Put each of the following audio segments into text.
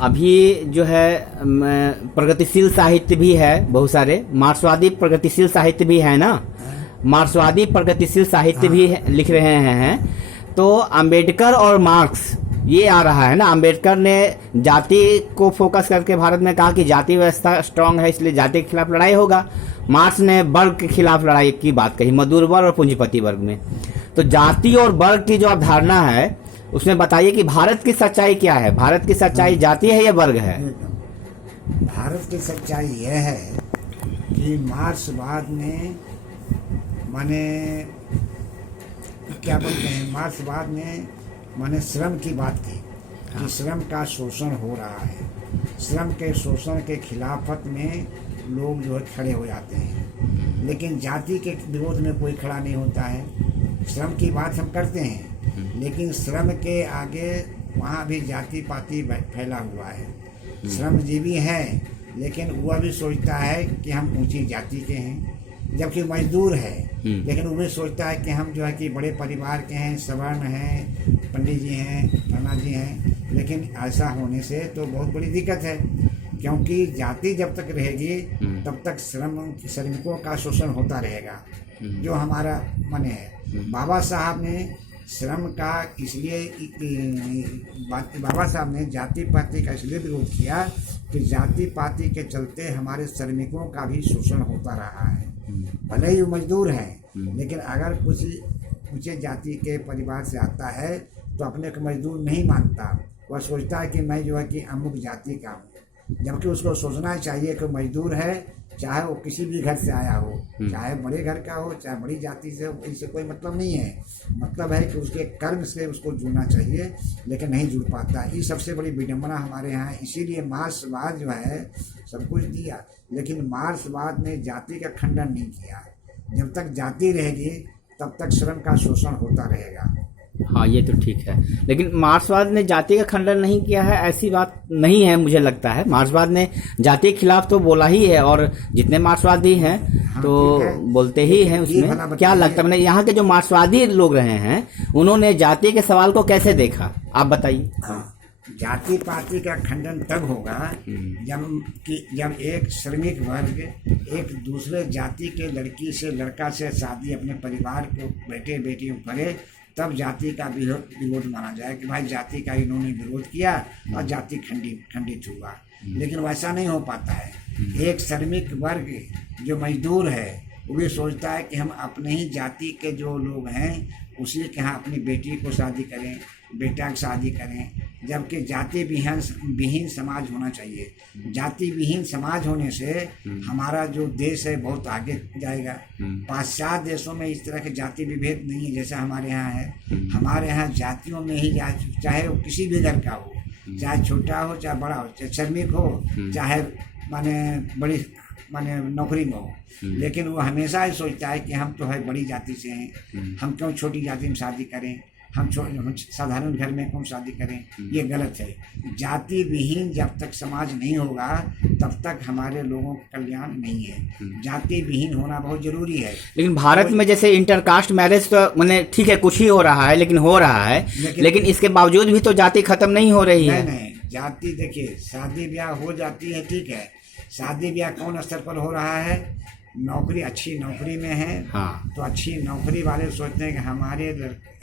अभी जो है प्रगतिशील साहित्य भी है, बहुत सारे मार्क्सवादी प्रगतिशील साहित्य भी है ना, मार्क्सवादी प्रगतिशील साहित्य भी लिख रहे हैं। तो अंबेडकर और मार्क्स ये आ रहा है ना। अंबेडकर ने जाति को फोकस करके भारत में कहा कि जाति व्यवस्था स्ट्रांग है, इसलिए जाति के खिलाफ लड़ाई होगा। मार्क्स ने वर्ग के खिलाफ लड़ाई की बात कही, मजदूर वर्ग और पूंजीपति वर्ग में। तो जाति और वर्ग की जो अवधारणा है उसमें बताइए कि भारत की सच्चाई क्या है। भारत की सच्चाई जाति है या वर्ग है? भारत की सच्चाई यह है कि मार्क्सवाद ने माने क्या बोलते हैं, मार्क्सवाद ने माने श्रम की बात की कि श्रम का शोषण हो रहा है। श्रम के शोषण के खिलाफत में लोग जो है खड़े हो जाते हैं, लेकिन जाति के विरोध में कोई खड़ा नहीं होता है। श्रम की बात हम करते हैं, लेकिन श्रम के आगे वहाँ भी जाति पाति फैला हुआ है। श्रमजीवी है, लेकिन वह भी सोचता है कि हम ऊंची जाति के हैं, जबकि मजदूर है लेकिन वो भी सोचता है कि हम जो है कि बड़े परिवार के हैं, सवर्ण हैं, पंडित जी हैं, फलाना जी हैं। लेकिन ऐसा होने से तो बहुत बड़ी दिक्कत है, क्योंकि जाति जब तक रहेगी तब तक श्रमिकों का शोषण होता रहेगा, जो हमारा मन है। बाबा साहब ने श्रम का इसलिए बाबा साहब ने जाति पाति का इसलिए विरोध किया कि जाति पाति के चलते हमारे श्रमिकों का भी शोषण होता रहा है। भले ही मजदूर हैं, लेकिन अगर कुछ ऊंचे जाति के परिवार से आता है तो अपने को मजदूर नहीं मानता, वह सोचता है कि मैं जो है कि अमुक जाति का हूँ, जबकि उसको सोचना चाहिए कि मजदूर है, चाहे वो किसी भी घर से आया हो, चाहे बड़े घर का हो, चाहे बड़ी जाति से हो, इससे कोई मतलब नहीं है। मतलब है कि उसके कर्म से उसको जुड़ना चाहिए, लेकिन नहीं जुड़ पाता। ये सबसे बड़ी विडंबना हमारे यहाँ है। इसीलिए मार्क्सवाद जो है सब कुछ दिया, लेकिन मार्क्सवाद ने जाति का खंडन नहीं किया। जब तक जाति रहेगी तब तक श्रम का शोषण होता रहेगा। हाँ, ये तो ठीक है, लेकिन मार्क्सवाद ने जाति का खंडन नहीं किया है, ऐसी बात नहीं है मुझे लगता है। मार्क्सवाद ने जाति के खिलाफ तो बोला ही है, और जितने मार्क्सवादी हैं तो बोलते ही हैं उसमें। क्या लगता है, मैंने यहाँ के जो मार्क्सवादी लोग रहे हैं उन्होंने जाति के सवाल को कैसे देखा, आप बताइए। जाति पाति का खंडन तब होगा जब एक श्रमिक वर्ग एक दूसरे जाति के लड़की से लड़का से शादी अपने परिवार को बेटे बेटियों करे, तब जाति का विरोध माना जाए कि भाई जाति का इन्होंने विरोध किया और जाति खंडित हुआ। लेकिन वैसा नहीं हो पाता है। एक श्रमिक वर्ग जो मजदूर है वो भी सोचता है कि हम अपने ही जाति के जो लोग हैं उसी के यहाँ अपनी बेटी को शादी करें, बेटा की शादी करें, जबकि जाति विहीन समाज होना चाहिए। जाति विहीन समाज होने से हमारा जो देश है बहुत आगे जाएगा। पाश्चात्य देशों में इस तरह के जाति विभेद नहीं है जैसा हमारे यहाँ है। हमारे यहाँ जातियों में ही चाहे वो किसी भी घर का हो, चाहे छोटा हो चाहे बड़ा हो, चाहे श्रमिक हो चाहे बड़ी नौकरी में हो, लेकिन वो हमेशा ही सोचता है कि हम तो है बड़ी जाति से हैं, हम क्यों छोटी जाति में शादी करें, हम साधारण घर में क्यों शादी करें। ये गलत है। जाति विहीन जब तक समाज नहीं होगा तब तक हमारे लोगों का कल्याण नहीं है। जाति विहीन होना बहुत जरूरी है। लेकिन भारत में जैसे इंटरकास्ट मैरिज तो मैंने ठीक है कुछ ही हो रहा है, लेकिन हो रहा है, लेकिन इसके बावजूद भी तो जाति खत्म नहीं हो रही है। नहीं, जाति देखिए, शादी ब्याह हो जाती है, ठीक है। शादी ब्याह कौन स्तर पर हो रहा है? नौकरी, अच्छी नौकरी में है। हाँ। तो अच्छी नौकरी वाले सोचते हैं कि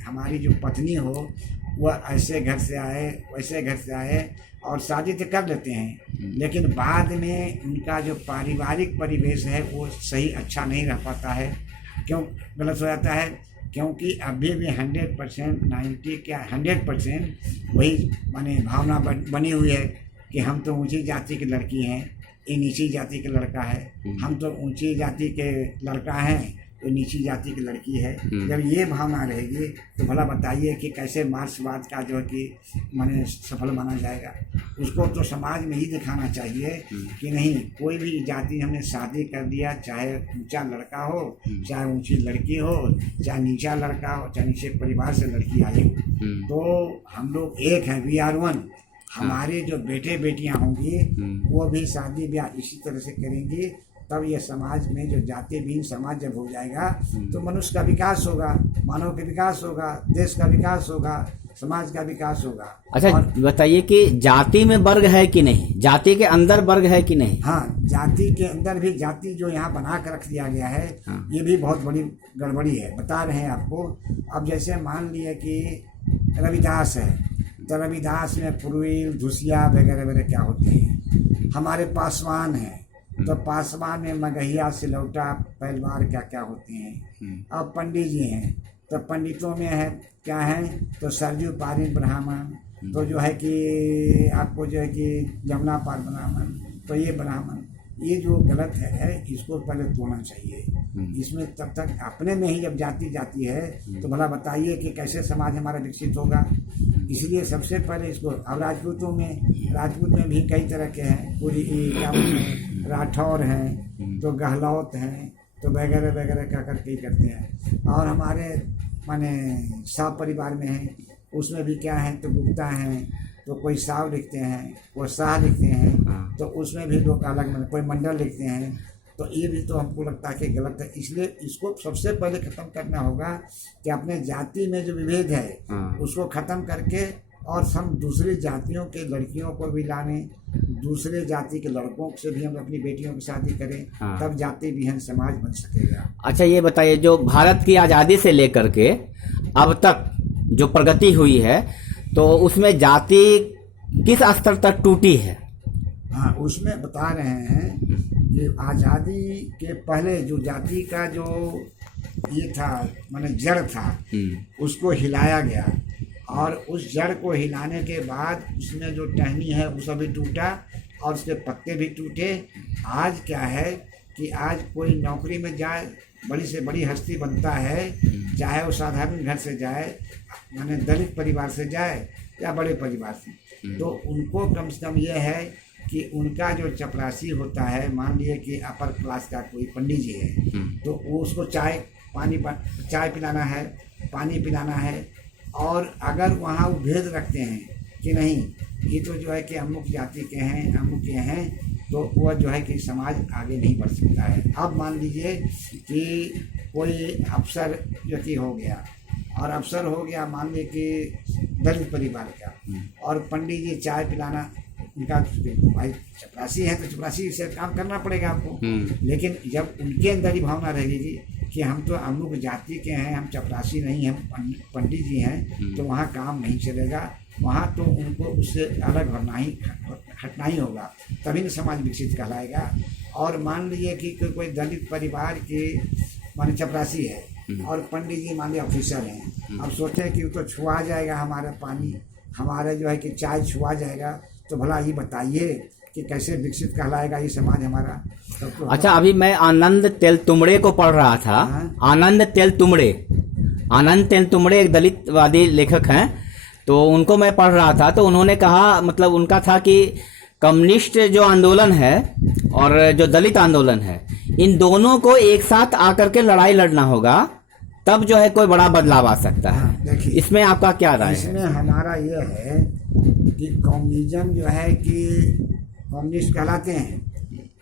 हमारी जो पत्नी हो वह ऐसे घर से आए वैसे घर से आए, और शादी तो कर लेते हैं, लेकिन बाद में उनका जो पारिवारिक परिवेश है वो सही अच्छा नहीं रह पाता है। क्यों गलत हो जाता है? क्योंकि अभी भी 100% 100% वही भावना बनी हुई है कि हम तो ऊंची जाति की लड़की हैं, ये नीची जाति के लड़का है, हम तो ऊंची जाति के लड़का हैं तो नीची जाति की लड़की है। जब ये भावना रहेगी तो भला बताइए कि कैसे मार्क्सवाद का जो है कि सफल माना जाएगा। उसको तो समाज में ही दिखाना चाहिए कि नहीं, कोई भी जाति हमने शादी कर दिया, चाहे ऊंचा लड़का हो, चाहे ऊंची लड़की हो, चाहे नीचा लड़का हो, चाहे नीचे परिवार से लड़की आई हो, तो हम लोग एक हैं, वी आर वन। हमारे जो बेटे बेटियां होंगी वो भी शादी ब्याह इसी तरह से करेंगी, तब ये समाज में जो जाति विहीन समाज जब हो जाएगा तो मनुष्य का विकास होगा, मानव का विकास होगा, देश का विकास होगा, समाज का विकास होगा। अच्छा और बताइए कि जाति में वर्ग है कि नहीं, जाति के अंदर वर्ग है कि नहीं? हाँ, जाति के अंदर भी जाति जो यहाँ बना कर रख दिया गया है, हाँ। ये भी बहुत बड़ी गड़बड़ी है। बता रहे हैं आपको। अब जैसे मान लिए कि रविदास है, तो रविदास में पुरविल, धुसिया वगैरह वगैरह क्या होते हैं। हमारे पासवान हैं, तो पासवान में मगहिया, सिलौटा, पहलवार क्या क्या होते हैं। अब पंडित जी हैं, तो पंडितों में है क्या है, तो सरजू पारी ब्राह्मण, तो जो है कि आपको जो है कि जमुना पार ब्राह्मण, तो ये ब्राह्मण, ये जो गलत है इसको पहले तोड़ना चाहिए। इसमें तब तक अपने में ही जब जाति जाती है तो भला बताइए कि कैसे समाज हमारा विकसित होगा। इसलिए सबसे पहले इसको, अब राजपूत में भी कई तरह के हैं, पूरी क्या बोलते हैं, राठौर हैं, तो गहलौत हैं, तो वगैरह वगैरह क्या करके ही करते हैं। और हमारे माने साव परिवार में हैं, उसमें भी क्या है, तो गुप्ता हैं, तो कोई साव लिखते हैं, कोई शाह लिखते हैं, तो उसमें भी लोग अलग, कोई मंडल लिखते हैं। तो ये भी तो हमको लगता है कि गलत है। इसलिए इसको सबसे पहले ख़त्म करना होगा कि अपने जाति में जो विभेद है उसको ख़त्म करके, और हम दूसरी जातियों के लड़कियों को भी लाने, दूसरे जाति के लड़कों से भी हम अपनी बेटियों की शादी करें, तब जाति विहीन समाज बन सकेगा। अच्छा ये बताइए, जो भारत की आज़ादी से लेकर के अब तक जो प्रगति हुई है, तो उसमें जाति किस स्तर तक टूटी है? हाँ, उसमें बता रहे हैं कि आज़ादी के पहले जो जाति का जो ये था, माने जड़ था, उसको हिलाया गया, और उस जड़ को हिलाने के बाद उसमें जो टहनी है वो सभी टूटा, और उसके पत्ते भी टूटे। आज क्या है कि आज कोई नौकरी में जाए, बड़ी से बड़ी हस्ती बनता है, चाहे वो साधारण घर से जाए, माने दलित परिवार से जाए या बड़े परिवार से, तो उनको कम से कम ये है कि उनका जो चपरासी होता है, मान लिए कि अपर क्लास का कोई पंडित जी है, तो वो उसको चाय पिलाना है, पानी पिलाना है। और अगर वहाँ वो भेद रखते हैं कि नहीं, ये तो जो है कि अमुक जाति के हैं, अमुक के हैं, तो वह जो है कि समाज आगे नहीं बढ़ सकता है। अब मान लीजिए कि कोई अफसर जो कि हो गया, और अफसर हो गया मान लीजिए कि दलित परिवार का, और पंडित जी चाय पिलाना, उनका भाई चपरासी है तो चपरासी से काम करना पड़ेगा आपको। लेकिन जब उनके अंदर ही भावना रहेगी कि हम तो अमुक जाति के हैं, हम चपरासी नहीं, हम पंडित जी हैं, तो वहाँ काम नहीं चलेगा। वहाँ तो उनको उससे अलग हटना ही होगा, तभी न समाज विकसित कहलाएगा। और मान लीजिए कि कोई दलित परिवार के माने चपरासी है, और पंडित जी मान लीजिए ऑफिसर हैं। अब सोचे कि वो तो छुआ जाएगा हमारा पानी, हमारे जो है कि चाय छुआ जाएगा, तो भला ये बताइए कि कैसे विकसित कहलाएगा ये समाज हमारा। तो अच्छा, अभी मैं आनंद तेलतुंबड़े को पढ़ रहा था। आनंद तेलतुंबड़े एक दलितवादी लेखक हैं, तो उनको मैं पढ़ रहा था, तो उन्होंने कहा, मतलब उनका था कि कम्युनिस्ट जो आंदोलन है और जो दलित आंदोलन है, इन दोनों को एक साथ आकर के लड़ाई लड़ना होगा, तब जो है कोई बड़ा बदलाव आ सकता है। देखिए, इसमें आपका क्या राय है? इसमें हमारा ये है कि कम्युनिज्म जो है कि कम्युनिस्ट कहलाते हैं,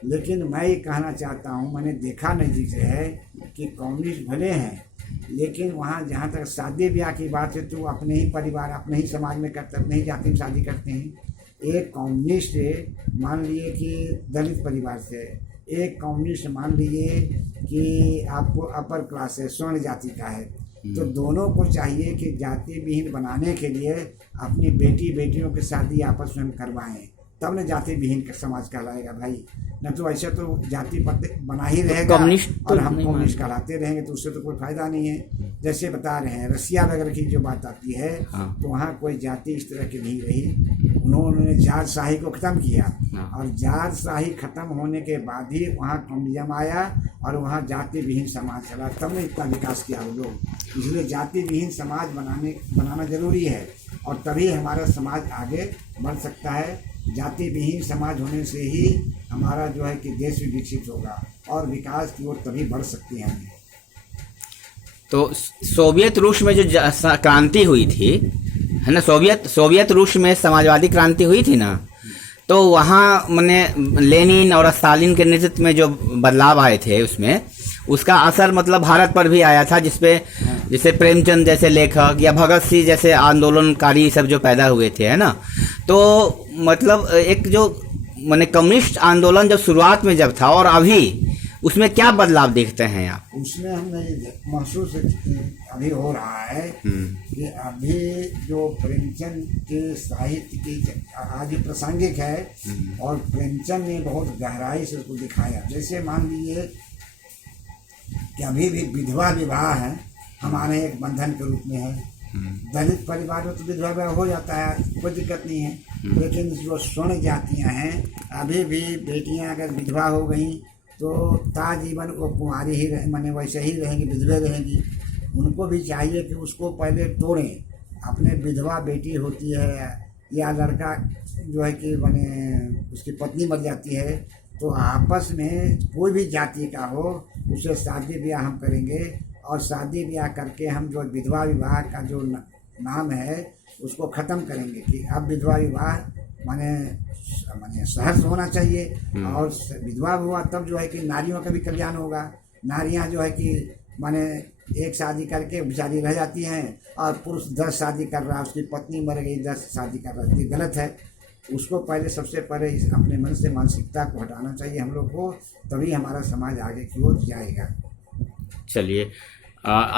लेकिन मैं ये कहना चाहता हूँ, मैंने देखा नज़दीक से है कि कम्युनिस्ट भले हैं, लेकिन वहाँ जहाँ तक शादी ब्याह की बात है तो अपने ही परिवार, अपने ही समाज में करते, अपने ही जाति में शादी करते हैं। एक कम्युनिस्ट मान लिए कि दलित परिवार से, एक कम्युनिस्ट मान लीजिए कि आपको अपर क्लास है, स्वर्ण जाति का है, तो दोनों को चाहिए कि जाति विहीन बनाने के लिए अपनी बेटियों की शादी आपस में करवाएं, तब न जाति विहीन समाज कहलाएगा भाई। न तो ऐसे तो जाति बना ही रहेगा, और हम कम्युनिस्ट कहलाते रहेंगे, तो उससे तो कोई फायदा नहीं है। जैसे बता रहे हैं रसिया वगैरह की जो बात आती है, तो वहाँ कोई जाति इस तरह की नहीं रही। उन्होंने जारशाही को ख़त्म किया, और जारशाही ख़त्म होने के बाद ही वहाँ कम्युनिज्म आया, और वहाँ जाति विहीन समाज चला, तब ने इतना विकास किया वो लोग। इसलिए जाति विहीन समाज बनाना जरूरी है, और तभी हमारा समाज आगे बढ़ सकता है। जाति विहीन समाज होने से ही हमारा जो है कि देश भी विकसित होगा, और विकास की ओर तभी बढ़ सकते हैं। तो सोवियत रूस में जो क्रांति हुई थी, है ना, सोवियत रूस में समाजवादी क्रांति हुई थी ना, तो वहाँ मैंने लेनिन और स्टालिन के नेतृत्व में जो बदलाव आए थे, उसका असर मतलब भारत पर भी आया था, जिसपे जैसे प्रेमचंद जैसे लेखक या भगत सिंह जैसे आंदोलनकारी सब जो पैदा हुए थे, है ना। तो मतलब एक जो माने कम्युनिस्ट आंदोलन जब शुरुआत में जब था और अभी उसमें क्या बदलाव देखते हैं आप? उसमें हमने ये महसूस अभी हो रहा है कि अभी जो प्रेमचंद के साहित्य की आज ये प्रासंगिक है और प्रेमचंद ने बहुत गहराई से उसको दिखाया। जैसे मान लीजिए कि अभी भी विधवा विवाह है हमारे एक बंधन के रूप में है। दलित परिवार में तो विधवा विवाह हो जाता है, कोई दिक्कत नहीं है, लेकिन जो स्वर्ण जातियाँ हैं अभी भी बेटियाँ अगर विधवा हो गई तो ताजीवन वो कुंवारी ही रहे, माने वैसे ही रहेंगी, विधवे रहेंगी। उनको भी चाहिए कि उसको पहले तोड़ें। अपने विधवा बेटी होती है या लड़का जो है कि माने उसकी पत्नी मर जाती है तो आपस में कोई भी जाति का हो उसे शादी ब्याह हम करेंगे और शादी ब्याह करके हम जो विधवा विवाह का जो नाम है उसको ख़त्म करेंगे कि अब विधवा विवाह माने सहर्ष होना चाहिए। और विधवा हुआ तब जो है कि नारियों का भी कल्याण होगा। नारियां जो है कि माने एक शादी करके बेचारी रह जाती हैं और पुरुष 10 शादी कर रहा है, उसकी पत्नी मर गई 10 शादी कर रही है, गलत है। उसको पहले सबसे पहले अपने मन से मानसिकता को हटाना चाहिए हम लोग को, तभी हमारा समाज आगे की ओर जाएगा। चलिए